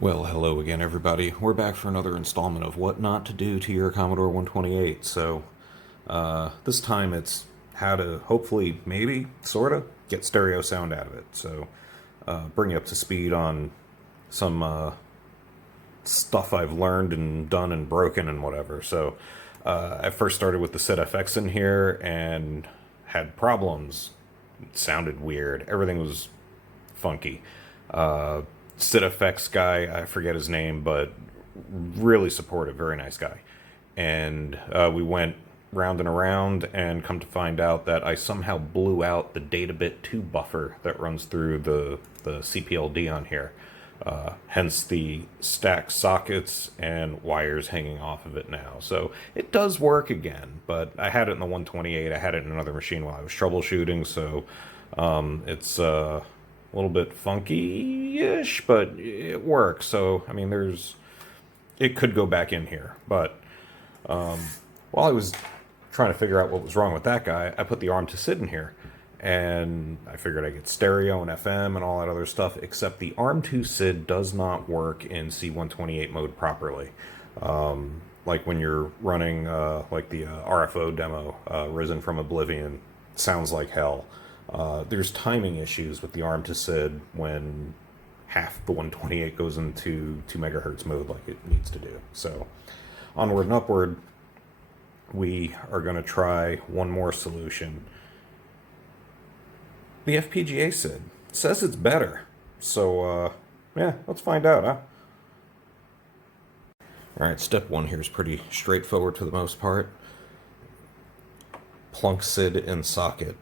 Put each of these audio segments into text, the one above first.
Well, hello again, everybody. We're back for another installment of What Not to Do to Your Commodore 128. This time it's how to hopefully, maybe, sorta, get stereo sound out of it. Bring you up to speed on some stuff I've learned and done and broken and whatever. I first started with the SID FX in here and had problems. It sounded weird. Everything was funky. SID FX guy, I forget his name, but really supportive, very nice guy. And we went round and around, and come to find out that I somehow blew out the data bit 2 buffer that runs through the CPLD on here. Hence the stacked sockets and wires hanging off of it now. So it does work again, but I had it in the 128. I had it in another machine while I was troubleshooting, so it's a little bit funky-ish, but it works. So, I mean, it could go back in here. But while I was trying to figure out what was wrong with that guy, I put the ARM to SID in here. And I figured I'd get stereo and FM and all that other stuff, except the ARM2 SID does not work in C128 mode properly. Like when you're running like the RFO demo, Risen from Oblivion, sounds like hell. There's timing issues with the ARM to SID when half the 128 goes into 2 megahertz mode like it needs to do. So onward and upward, we are going to try one more solution. The FPGA SID says it's better. So, yeah, let's find out, huh? Alright, step 1 here is pretty straightforward for the most part. Plunk SID in socket.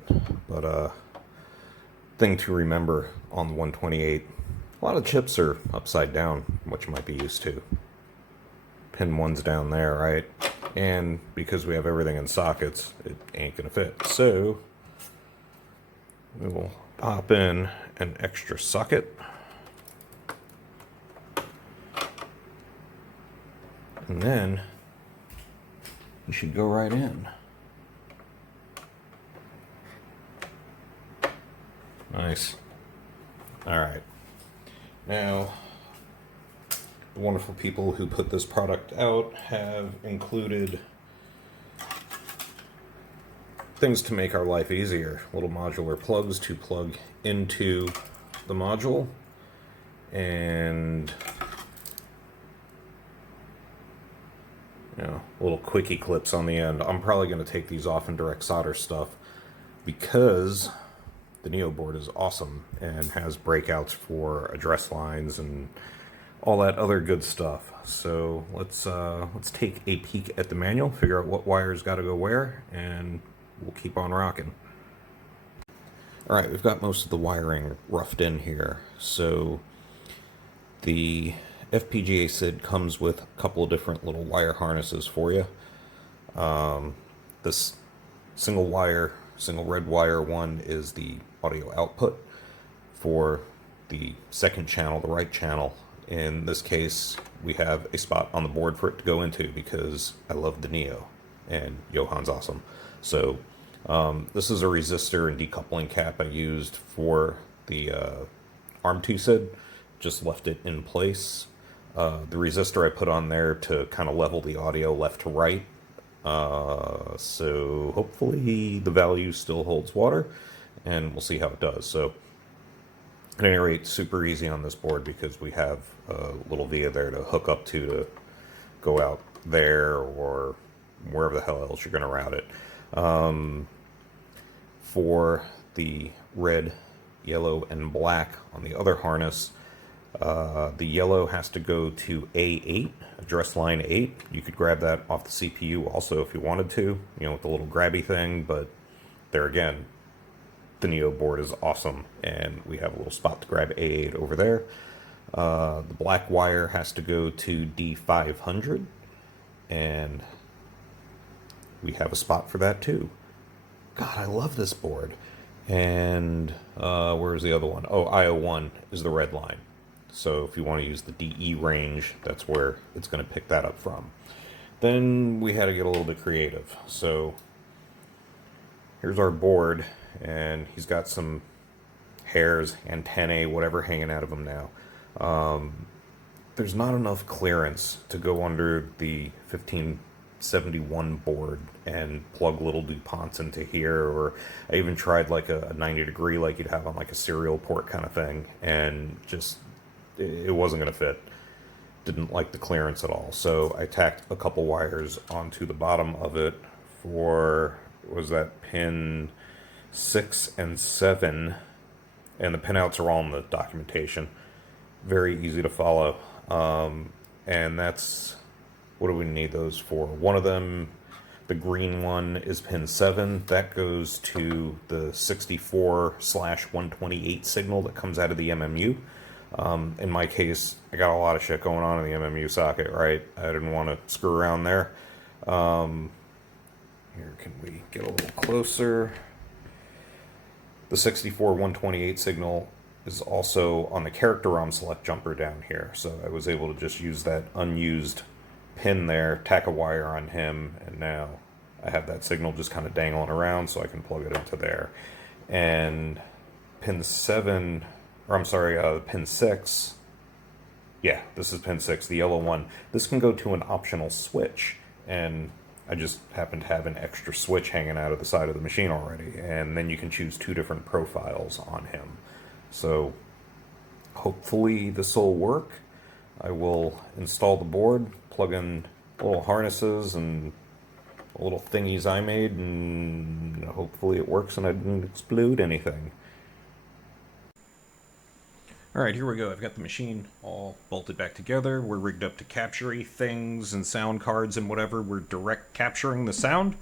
But, thing to remember on the 128, a lot of chips are upside down, which you might be used to. Pin 1's down there, right? And because we have everything in sockets, it ain't gonna fit. So we will pop in an extra socket. And then you should go right in. Nice. Alright. Now, the wonderful people who put this product out have included things to make our life easier. Little modular plugs to plug into the module, and little quickie clips on the end. I'm probably going to take these off and direct solder stuff because the Neo board is awesome and has breakouts for address lines and all that other good stuff. So let's take a peek at the manual, figure out what wires got to go where, and we'll keep on rocking. Alright, we've got most of the wiring roughed in here. So the FPGA SID comes with a couple of different little wire harnesses for you. This single red wire one is the audio output. For the second channel, the right channel, in this case, we have a spot on the board for it to go into because I love the Neo and Johan's awesome. So this is a resistor and decoupling cap I used for the ARM2 SID. Just left it in place. The resistor I put on there to kind of level the audio left to right. So hopefully the value still holds water, and we'll see how it does. So at any rate, super easy on this board because we have a little via there to hook up to go out there or wherever the hell else you're going to route it. For the red, yellow, and black on the other harness, the yellow has to go to A8, address line 8. You could grab that off the CPU also if you wanted to, with the little grabby thing, but there again, the Neo board is awesome, and we have a little spot to grab A8 over there. The black wire has to go to D500, and we have a spot for that too. God, I love this board. And where's the other one? Oh, IO1 is the red line. So if you want to use the DE range, that's where it's going to pick that up from. Then we had to get a little bit creative. So here's our board, and he's got some hairs, antennae, whatever hanging out of him now. there's not enough clearance to go under the 1571 board and plug little DuPonts into here, or I even tried like a 90 degree like you'd have on like a serial port kind of thing, and just it wasn't going to fit. Didn't like the clearance at all. So I tacked a couple wires onto the bottom of it for, was that pin 6 and 7, and the pinouts are all in the documentation. Very easy to follow. And that's, what do we need those for? One of them, the green one, is pin 7. That goes to the 64/128 signal that comes out of the MMU. In my case, I got a lot of shit going on in the MMU socket, right? I didn't want to screw around there. Here, can we get a little closer? The 64/128 signal is also on the character ROM select jumper down here, so I was able to just use that unused pin there, tack a wire on him, and now I have that signal just kind of dangling around, so I can plug it into there. And pin 7, or I'm sorry, pin 6, yeah, this is pin 6, the yellow one. This can go to an optional switch, and I just happen to have an extra switch hanging out of the side of the machine already, and then you can choose 2 different profiles on him. So hopefully this will work. I will install the board, plug in little harnesses and little thingies I made, and hopefully it works and I didn't explode anything. Alright, here we go. I've got the machine all bolted back together. We're rigged up to capture things and sound cards and whatever. We're direct capturing the sound.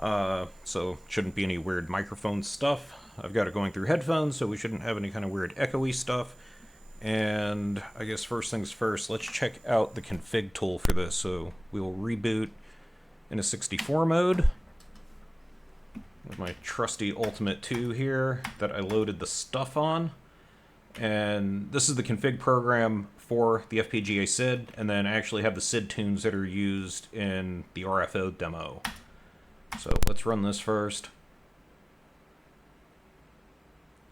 So shouldn't be any weird microphone stuff. I've got it going through headphones, so we shouldn't have any kind of weird echoey stuff. And I guess first things first, let's check out the config tool for this. So we will reboot in a 64 mode with my trusty Ultimate 2 here that I loaded the stuff on. And this is the config program for the FPGA SID, and then I actually have the SID tunes that are used in the RFO demo. So let's run this first.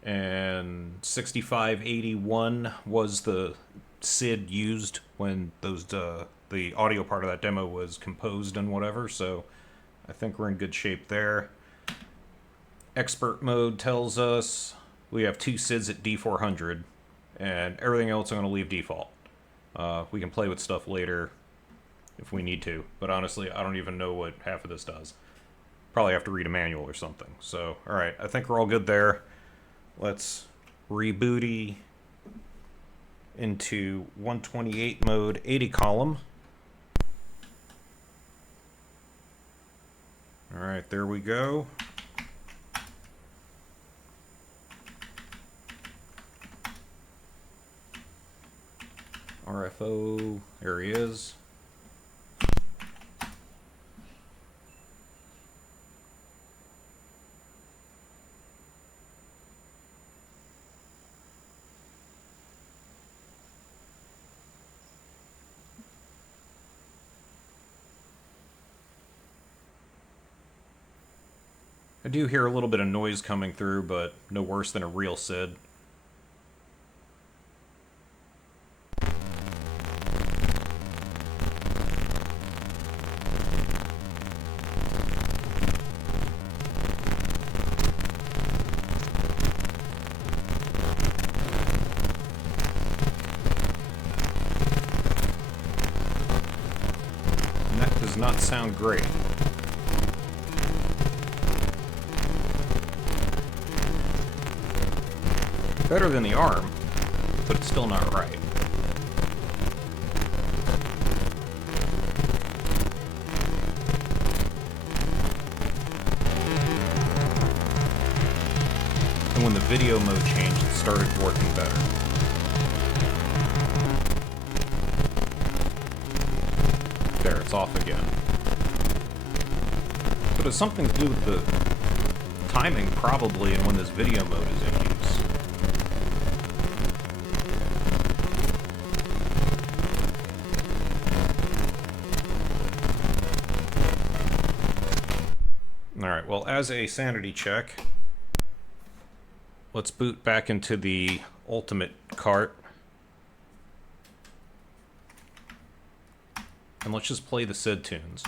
And 6581 was the SID used when those the audio part of that demo was composed and whatever, so I think we're in good shape there. Expert mode tells us we have 2 SIDs at D400, and everything else I'm going to leave default. We can play with stuff later if we need to, but honestly, I don't even know what half of this does. Probably have to read a manual or something. So, alright, I think we're all good there. Let's rebooty into 128 mode 80 column. Alright, there we go. RFO, there he is. I do hear a little bit of noise coming through, but no worse than a real SID. And that does not sound great. Better than the ARM, but it's still not right. And when the video mode changed, it started working better. There, it's off again. But it's something to do with the timing, probably, and when this video mode is in use. Alright, well, as a sanity check, let's boot back into the Ultimate cart. and let's just play the SID tunes.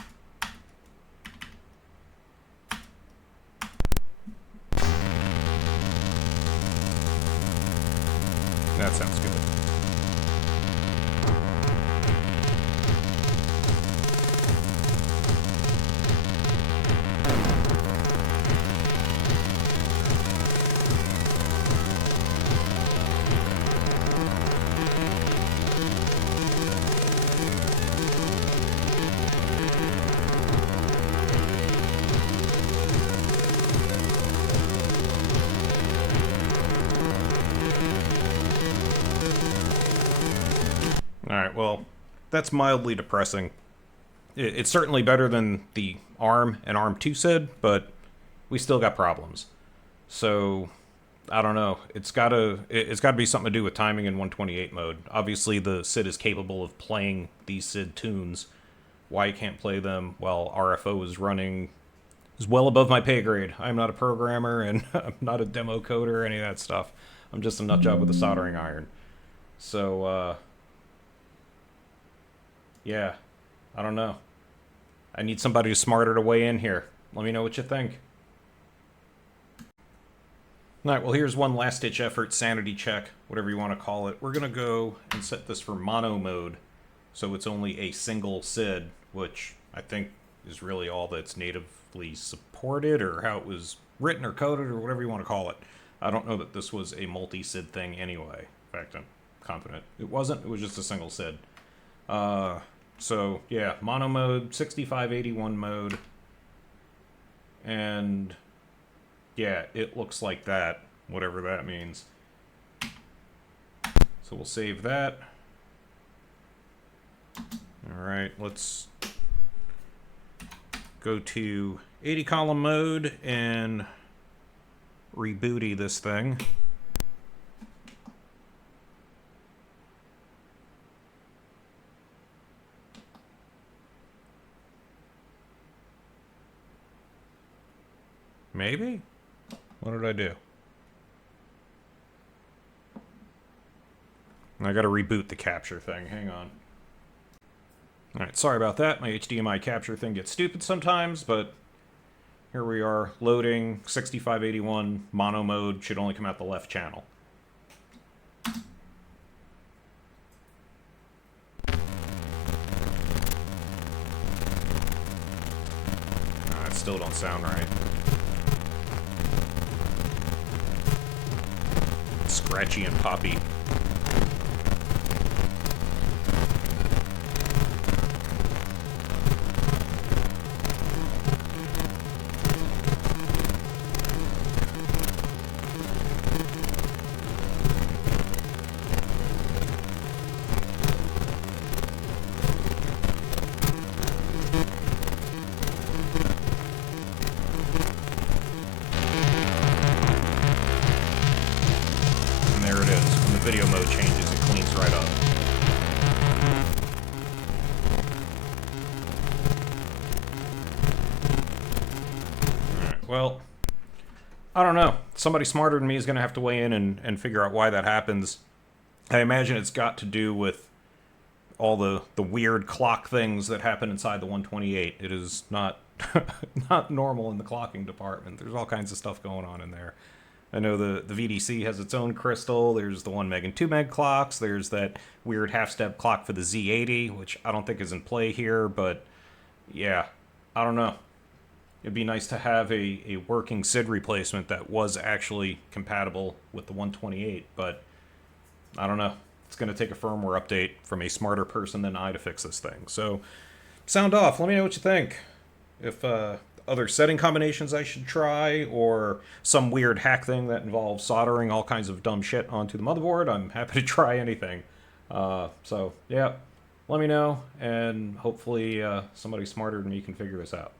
That sounds good. Alright, well, that's mildly depressing. It's certainly better than the ARM and ARM2 SID, but we still got problems. So, I don't know. It's gotta be something to do with timing in 128 mode. Obviously, the SID is capable of playing these SID tunes. Why you can't play them while RFO is running is well above my pay grade. I'm not a programmer, and I'm not a demo coder or any of that stuff. I'm just a nut job with a soldering iron. So, yeah, I don't know. I need somebody smarter to weigh in here. Let me know what you think. Alright, well here's one last-ditch effort, sanity check, whatever you want to call it. We're going to go and set this for mono mode, so it's only a single SID, which I think is really all that's natively supported, or how it was written or coded, or whatever you want to call it. I don't know that this was a multi-SID thing anyway. In fact, I'm confident it wasn't. It was just a single SID. So, yeah, mono mode, 6581 mode, and, yeah, it looks like that, whatever that means. So we'll save that. Alright, let's go to 80 column mode and rebooty this thing. Maybe? What did I do? I gotta reboot the capture thing. Hang on. Alright, sorry about that. My HDMI capture thing gets stupid sometimes, but here we are loading 6581 mono mode. Should only come out the left channel. It still don't sound right. Scratchy and poppy. Video mode changes, it cleans right up. Alright, well, I don't know. Somebody smarter than me is going to have to weigh in and figure out why that happens. I imagine it's got to do with all the weird clock things that happen inside the 128. It is not, not normal in the clocking department. There's all kinds of stuff going on in there. I know the VDC has its own crystal. There's the 1 meg and 2 meg clocks. There's that weird half-step clock for the Z80, which I don't think is in play here, but yeah, I don't know. It'd be nice to have a working SID replacement that was actually compatible with the 128, but I don't know. It's going to take a firmware update from a smarter person than I to fix this thing. So, sound off. Let me know what you think. If other setting combinations I should try, or some weird hack thing that involves soldering all kinds of dumb shit onto the motherboard, I'm happy to try anything. So, yeah, let me know, and hopefully somebody smarter than me can figure this out.